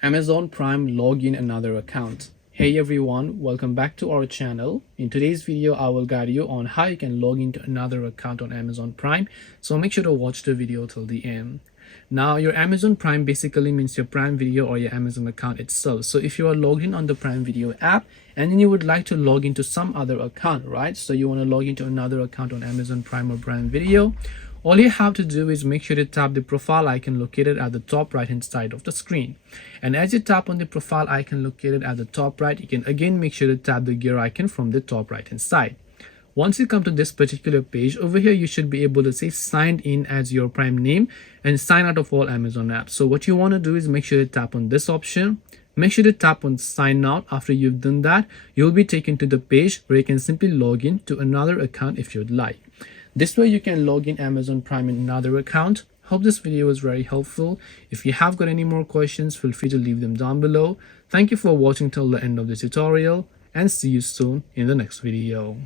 Amazon Prime login another account. Hey everyone, welcome back to our channel. In today's video, I will guide you on how you can log into another account on Amazon Prime. So make sure to watch the video till the end. Now, your Amazon Prime basically means your Prime Video or your Amazon account itself. So if you are logged in on the Prime Video app and then you would like to log into some other account, right? So you want to log into another account on Amazon Prime or Prime Video. All you have to do is make sure to tap the profile icon located at the top right hand side of the screen. And as you tap on the profile icon located at the top right, you can again make sure to tap the gear icon from the top right hand side. Once you come to this particular page, over here you should be able to say signed in as your Prime name and sign out of all Amazon apps. So what you want to do is make sure to tap on this option. Make sure to tap on sign out. After you've done that, you'll be taken to the page where you can simply log in to another account if you'd like. This way you can log in Amazon Prime in another account. Hope this video was very helpful. If you have got any more questions, feel free to leave them down below. Thank you for watching till the end of the tutorial and see you soon in the next video.